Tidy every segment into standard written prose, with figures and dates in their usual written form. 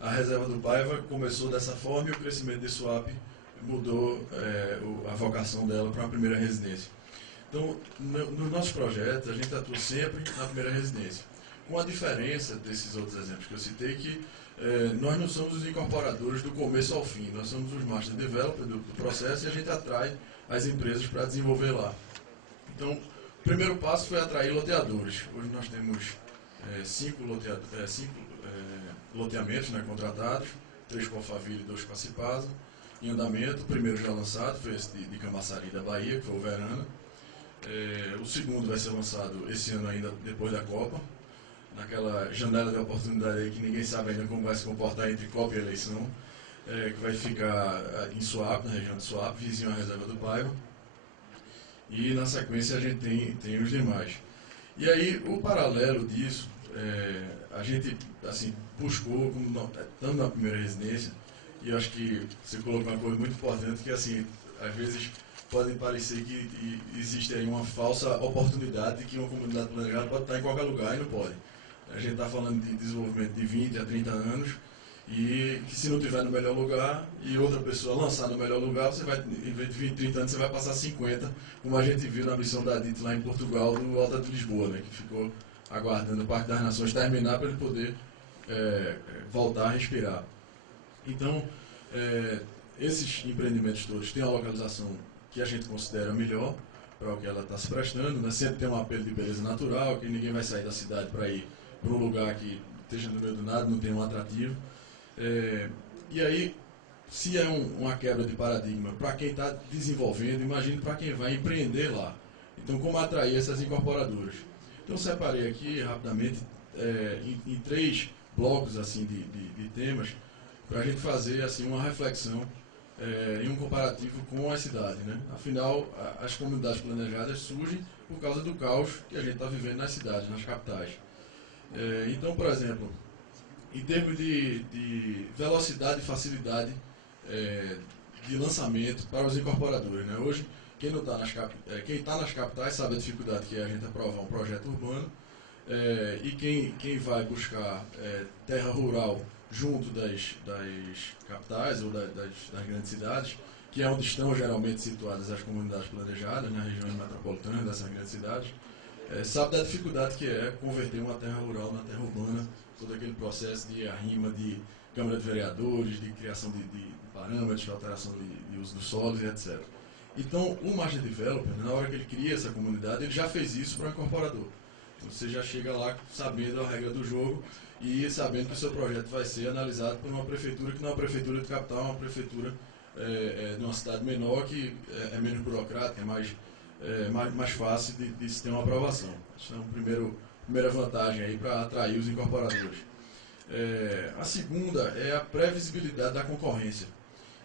a reserva do Paiva começou dessa forma e o crescimento de Suape mudou a vocação dela para a primeira residência. Então, nos nossos projetos, a gente atua sempre na primeira residência. Com a diferença desses outros exemplos que eu citei, que nós não somos os incorporadores do começo ao fim, nós somos os master developers do processo e a gente atrai as empresas para desenvolver lá. Então, o primeiro passo foi atrair loteadores. Hoje nós temos 5 loteamentos, né, contratados, 3 com a Alphaville e 2 com a Cipasa, em andamento. O primeiro já lançado foi esse de Camaçari da Bahia, que foi o Verana. O segundo vai ser lançado esse ano ainda, depois da Copa, naquela janela de oportunidade aí que ninguém sabe ainda como vai se comportar entre Copa e eleição, que vai ficar em Suape, na região de Suape, vizinho à reserva do Paiva. E na sequência a gente tem os demais. E aí, o paralelo disso, a gente assim, buscou, estando na primeira residência, e eu acho que você colocou uma coisa muito importante, que assim, às vezes pode parecer que existe aí uma falsa oportunidade de que uma comunidade planejada pode estar em qualquer lugar e não pode. A gente está falando de desenvolvimento de 20 a 30 anos, e que se não tiver no melhor lugar e outra pessoa lançar no melhor lugar, você vai, em vez de 20, 30 anos, você vai passar 50, como a gente viu na missão da DIT lá em Portugal, do Alta de Lisboa, né, que ficou aguardando o Parque das Nações terminar para ele poder voltar a respirar. Então, esses empreendimentos todos têm uma localização que a gente considera melhor para o que ela está se prestando, né? Sempre tem um apelo de beleza natural, que ninguém vai sair da cidade para ir para um lugar que esteja no meio do nada, não tem um atrativo. E aí, se é uma quebra de paradigma para quem está desenvolvendo, imagine para quem vai empreender lá. Então, como atrair essas incorporadoras? Então, separei aqui rapidamente em 3 blocos assim, de temas para a gente fazer assim, uma reflexão e um comparativo com a cidade, né? Afinal, as comunidades planejadas surgem por causa do caos que a gente está vivendo nas cidades, nas capitais. Então, por exemplo, em termos de velocidade e facilidade de lançamento para os incorporadores, né? Hoje, quem está nas capitais sabe a dificuldade que é a gente aprovar um projeto urbano, e quem vai buscar terra rural junto das capitais ou das grandes cidades, que é onde estão geralmente situadas as comunidades planejadas, na região metropolitana dessas grandes cidades, sabe da dificuldade que é converter uma terra rural na terra urbana, todo aquele processo de arrima de Câmara de Vereadores, de criação de parâmetros, de alteração de uso dos solos e etc. Então, o Master Developer, na hora que ele cria essa comunidade, ele já fez isso para o incorporador. Então, você já chega lá sabendo a regra do jogo e sabendo que o seu projeto vai ser analisado por uma prefeitura que não é uma prefeitura de capital, é uma prefeitura de uma cidade menor, que é menos burocrática, mais fácil de se ter uma aprovação. Isso é uma primeira vantagem aí para atrair os incorporadores. A segunda é a previsibilidade da concorrência.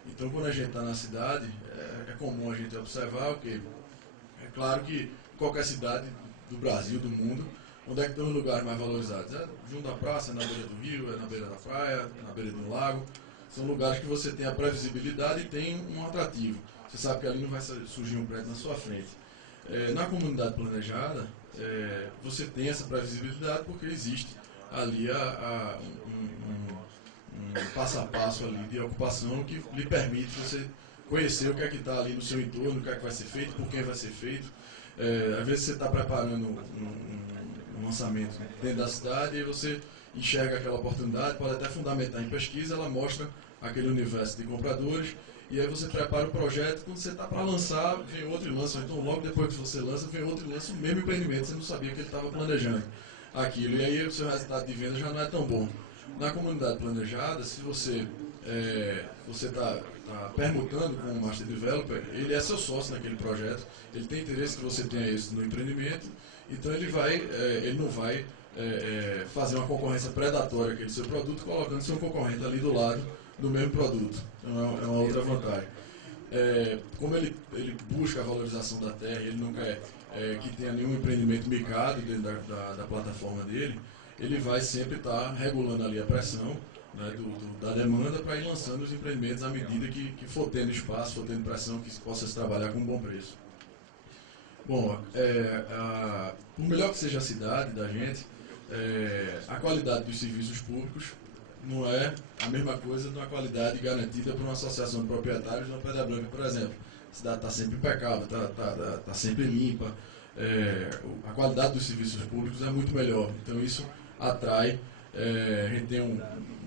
Então, quando a gente está na cidade, é comum a gente observar o que é claro que qualquer cidade do Brasil, do mundo, onde é que estão os lugares mais valorizados? É junto à praça, é na beira do rio, é na beira da praia, é na beira do lago. São lugares que você tem a previsibilidade e tem um atrativo. Você sabe que ali não vai surgir um prédio na sua frente. Na comunidade planejada, você tem essa previsibilidade porque existe ali um passo a passo ali de ocupação que lhe permite você conhecer o que é que está ali no seu entorno, o que é que vai ser feito, por quem vai ser feito. Às vezes você está preparando um lançamento dentro da cidade e você enxerga aquela oportunidade, pode até fundamentar em pesquisa, ela mostra aquele universo de compradores, e aí você prepara o projeto, quando você está para lançar, vem outro e lança, então logo depois que você lança, vem outro e lança o mesmo empreendimento, você não sabia que ele estava planejando aquilo, e aí o seu resultado de venda já não é tão bom. Na comunidade planejada, se você está permutando com o Master Developer, ele é seu sócio naquele projeto, ele tem interesse que você tenha isso no empreendimento, então ele não vai fazer uma concorrência predatória àquele seu produto, colocando seu concorrente ali do lado do mesmo produto. Então é uma outra vantagem. Como ele busca a valorização da terra, ele não quer que tenha nenhum empreendimento micado dentro da plataforma dele, ele vai sempre estar regulando ali a pressão, né, da demanda, para ir lançando os empreendimentos à medida que for tendo espaço, for tendo pressão, que possa se trabalhar com um bom preço. Bom, por melhor que seja a cidade da gente, a qualidade dos serviços públicos não é a mesma coisa de uma qualidade garantida por uma associação de proprietários de uma Pedra Branca, por exemplo. A cidade está sempre impecável, está sempre limpa, a qualidade dos serviços públicos é muito melhor. Então isso atrai, a gente tem um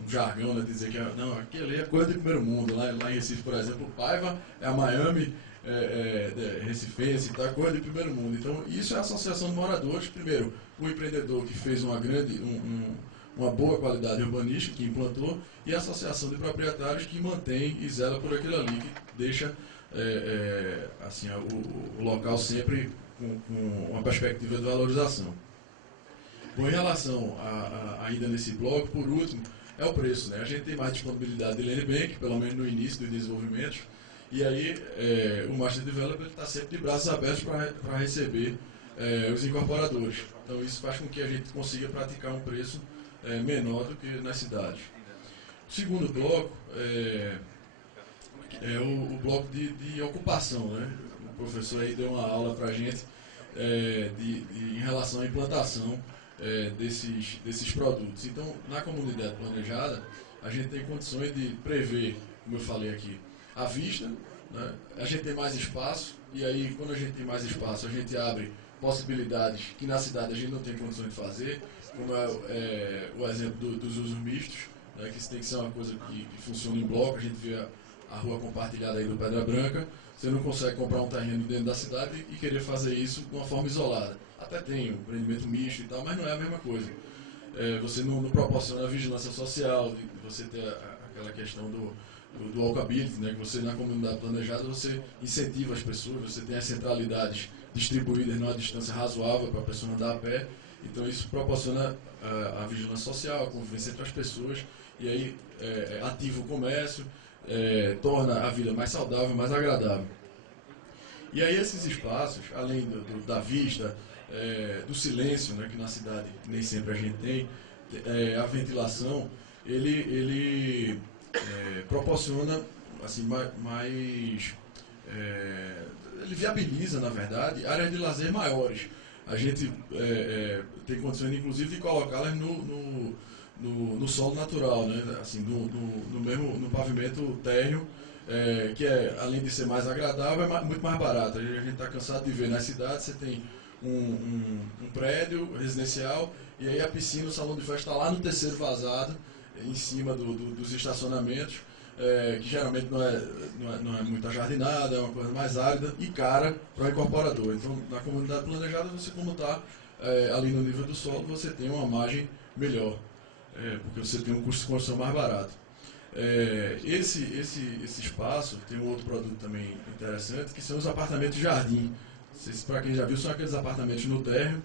jargão, né, de dizer que não, aqui ali é coisa de primeiro mundo. Lá em Recife, por exemplo, o Paiva é a Miami recifense, tá, coisa de primeiro mundo. Então isso é a associação de moradores. Primeiro, o empreendedor que fez uma boa qualidade urbanística, que implantou, e a associação de proprietários que mantém e zela por aquilo ali, que deixa assim, o local sempre com uma perspectiva de valorização. Bom, em relação ainda nesse bloco, por último, é o preço, né? A gente tem mais disponibilidade de land bank, pelo menos no início dos desenvolvimentos, e aí o Master Developer está sempre de braços abertos para receber os incorporadores. Então isso faz com que a gente consiga praticar um preço menor do que nas cidades. O segundo bloco é o bloco de ocupação, né? O professor aí deu uma aula para a gente em relação à implantação desses produtos. Então, na comunidade planejada, a gente tem condições de prever, como eu falei aqui, à vista, né? A gente tem mais espaço, e aí, quando a gente tem mais espaço, a gente abre possibilidades que na cidade a gente não tem condições de fazer, como o exemplo dos usos mistos, né? Que isso tem que ser uma coisa que funciona em bloco. A gente vê a rua compartilhada aí do Pedra Branca, você não consegue comprar um terreno dentro da cidade e querer fazer isso de uma forma isolada. Até tem um empreendimento misto e tal, mas não é a mesma coisa. Você não proporciona a vigilância social, de você ter aquela questão do walkability, né? Que você, na comunidade planejada, você incentiva as pessoas, você tem as centralidades distribuídas numa distância razoável para a pessoa andar a pé. Então isso proporciona a vigilância social, a convivência entre as pessoas, e aí ativa o comércio, torna a vida mais saudável, mais agradável. E aí esses espaços, além da vista, do silêncio, né, que na cidade nem sempre a gente tem, a ventilação, ele proporciona assim, ele viabiliza, na verdade, áreas de lazer maiores. A gente tem condições, inclusive, de colocá-las no solo natural, né? Assim, no pavimento térreo, que além de ser mais agradável, é muito mais barato. A gente está cansado de ver nas cidades, você tem um prédio residencial, e aí a piscina, o salão de festa está lá no terceiro vazado, em cima dos estacionamentos, que geralmente não é muito ajardinada, é uma coisa mais árida e cara para o incorporador. Então, na comunidade planejada, você, como está ali no nível do solo, você tem uma margem melhor, porque você tem um custo de construção mais barato. Esse espaço tem um outro produto também interessante, que são os apartamentos jardim. Para quem já viu, são aqueles apartamentos no térreo,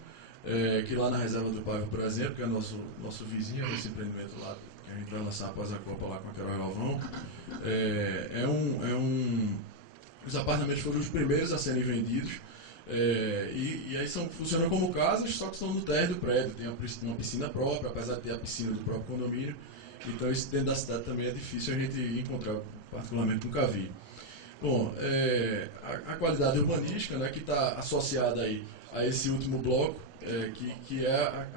que lá na Reserva do Paiva, por exemplo, que é nosso vizinho, esse empreendimento lá, que a gente vai lançar após a Copa lá com a Carol Galvão, os apartamentos foram os primeiros a serem vendidos, e aí funcionam como casas, só que estão no térreo do prédio, tem uma piscina própria, apesar de ter a piscina do próprio condomínio. Então isso dentro da cidade também é difícil a gente encontrar, particularmente nunca vi. Bom, a qualidade urbanística, né, que está associada aí a esse último bloco, que é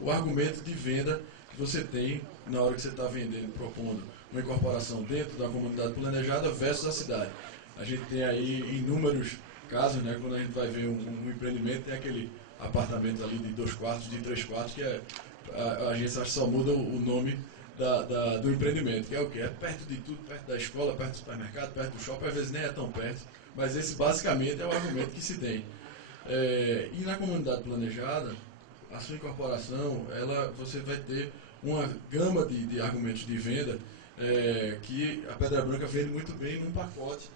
o argumento de venda que você tem na hora que você está vendendo, propondo uma incorporação dentro da comunidade planejada versus a cidade. A gente tem aí inúmeros casos, né, quando a gente vai ver um empreendimento, tem aquele apartamento ali de 2 quartos, de 3 quartos, que a agência só muda o nome do empreendimento, que é o quê? É perto de tudo, perto da escola, perto do supermercado, perto do shopping, às vezes nem é tão perto, mas esse basicamente é o argumento que se tem. E na comunidade planejada, a sua incorporação, você vai ter uma gama de argumentos de venda que a Pedra Branca vende muito bem num pacote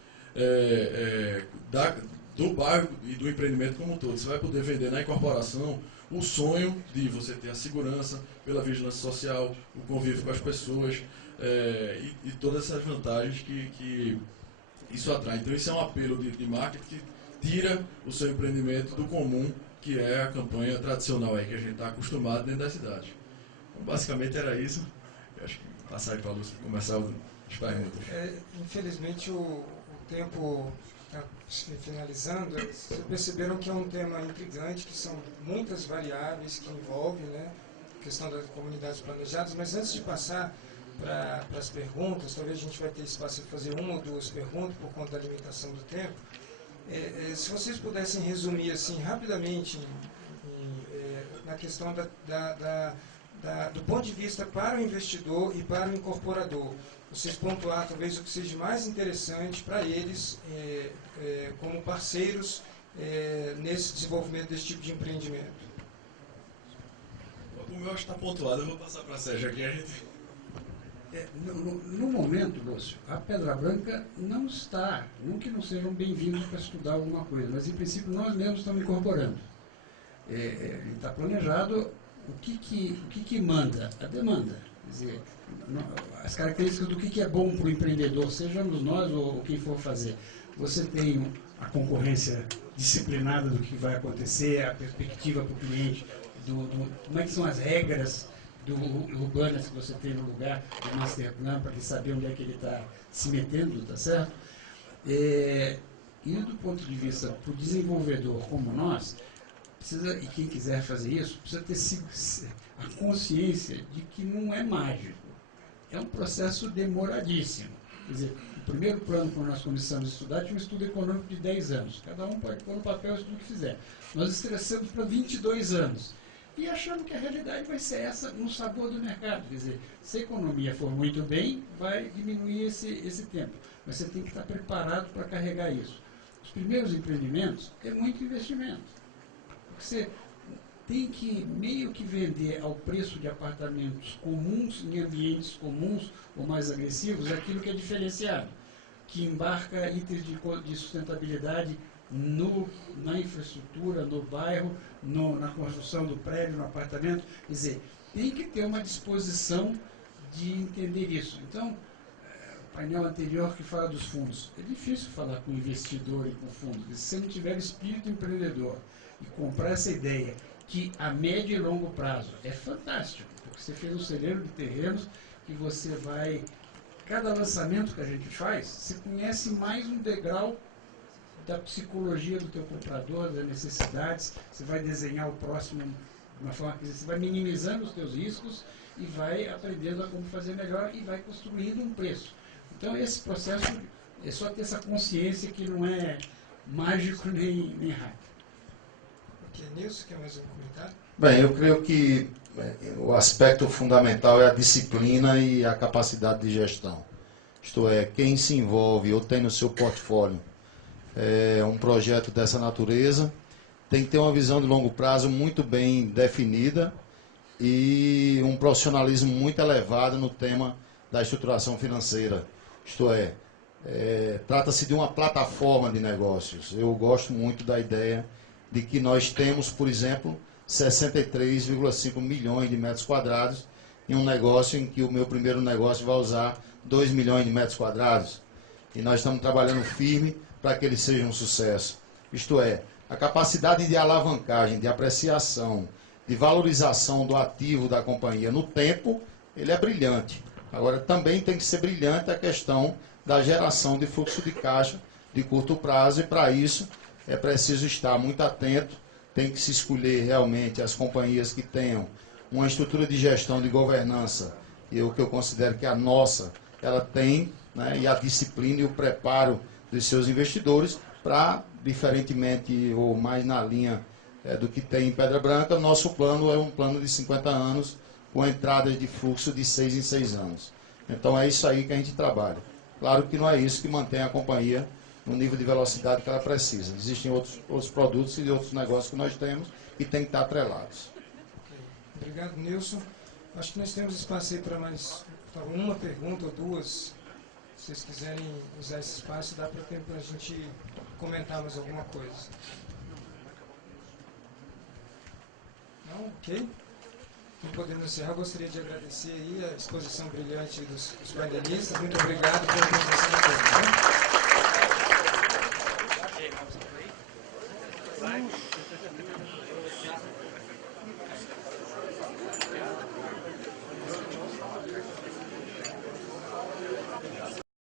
do bairro e do empreendimento como um todo. Você vai poder vender na incorporação o sonho de você ter a segurança pela vigilância social, o convívio com as pessoas e todas essas vantagens que isso atrai. Então isso é um apelo de marketing que tira o seu empreendimento do comum, que é a campanha tradicional aí que a gente está acostumado dentro da cidade. Então, basicamente era isso. Eu acho que vou passar aí para a Lúcia começar as perguntas. Infelizmente o tempo está finalizando. Vocês perceberam que é um tema intrigante, que são muitas variáveis que envolvem, né, a questão das comunidades planejadas, mas antes de passar para as perguntas. Talvez a gente vai ter espaço para fazer uma ou duas perguntas por conta da limitação do tempo. Se vocês pudessem resumir assim rapidamente na questão do ponto de vista para o investidor e para o incorporador, vocês pontuar talvez o que seja mais interessante para eles como parceiros nesse desenvolvimento desse tipo de empreendimento. O meu acho que está pontuado, eu vou passar para a Sérgio aqui. No momento, Lúcio, a Pedra Branca não está, não que não sejam bem-vindos para estudar alguma coisa, mas em princípio nós mesmos estamos incorporando. Está planejado o que manda? A demanda. Quer dizer, as características do que é bom para o empreendedor, sejamos nós ou quem for fazer. Você tem a concorrência disciplinada do que vai acontecer, a perspectiva para o cliente, como é que são as regras urbanas que você tem no lugar, do master plan, para ele saber onde é que ele está se metendo, tá certo? E do ponto de vista para o desenvolvedor como nós, precisa, e quem quiser fazer isso, precisa ter a consciência de que não é mágico. É um processo demoradíssimo. Quer dizer, o primeiro plano, quando nós começamos a estudar, tinha um estudo econômico de 10 anos. Cada um pode pôr no papel o estudo que fizer. Nós estressamos para 22 anos. E achando que a realidade vai ser essa no sabor do mercado. Quer dizer, se a economia for muito bem, vai diminuir esse tempo. Mas você tem que estar preparado para carregar isso. Os primeiros empreendimentos é muito investimento. Porque você tem que meio que vender ao preço de apartamentos comuns, em ambientes comuns ou mais agressivos, aquilo que é diferenciado, que embarca itens de sustentabilidade na infraestrutura, no bairro, na construção do prédio, no apartamento. Quer dizer, tem que ter uma disposição de entender isso. Então, o painel anterior que fala dos fundos, é difícil falar com o investidor e com o fundo. Se você não tiver espírito empreendedor e comprar essa ideia que a médio e longo prazo é fantástico, porque você fez um celeiro de terrenos que você vai... Cada lançamento que a gente faz, você conhece mais um degrau da psicologia do teu comprador, das necessidades, você vai desenhar o próximo de uma forma que você vai minimizando os teus riscos e vai aprendendo a como fazer melhor e vai construindo um preço. Então esse processo é só ter essa consciência que não é mágico nem rápido. Ok, Nilson, quer mais um comentário? Bem, eu creio que o aspecto fundamental é a disciplina e a capacidade de gestão. Isto é, quem se envolve ou tem no seu portfólio um projeto dessa natureza tem que ter uma visão de longo prazo muito bem definida e um profissionalismo muito elevado no tema da estruturação financeira. Isto é, trata-se de uma plataforma de negócios. Eu gosto muito da ideia de que nós temos, por exemplo, 63,5 milhões de metros quadrados em um negócio em que o meu primeiro negócio vai usar 2 milhões de metros quadrados. E nós estamos trabalhando firme para que ele seja um sucesso. Isto é, a capacidade de alavancagem, de apreciação, de valorização do ativo da companhia no tempo, ele é brilhante. Agora, também tem que ser brilhante a questão da geração de fluxo de caixa de curto prazo, e para isso é preciso estar muito atento, tem que se escolher realmente as companhias que tenham uma estrutura de gestão, de governança, e o que eu considero que a nossa, ela tem, né, e a disciplina e o preparo dos seus investidores para, diferentemente ou mais na linha do que tem em Pedra Branca, o nosso plano é um plano de 50 anos, com entradas de fluxo de 6 em 6 anos. Então é isso aí que a gente trabalha. Claro que não é isso que mantém a companhia no nível de velocidade que ela precisa. Existem outros produtos e outros negócios que nós temos e tem que estar atrelados. Okay. Obrigado, Nilson. Acho que nós temos espaço aí para mais uma pergunta ou duas. Se vocês quiserem usar esse espaço, dá para tempo para a gente comentar mais alguma coisa. Não? Ok? Então, podendo encerrar, gostaria de agradecer aí a exposição brilhante dos painelistas. Muito obrigado pela presença de todos.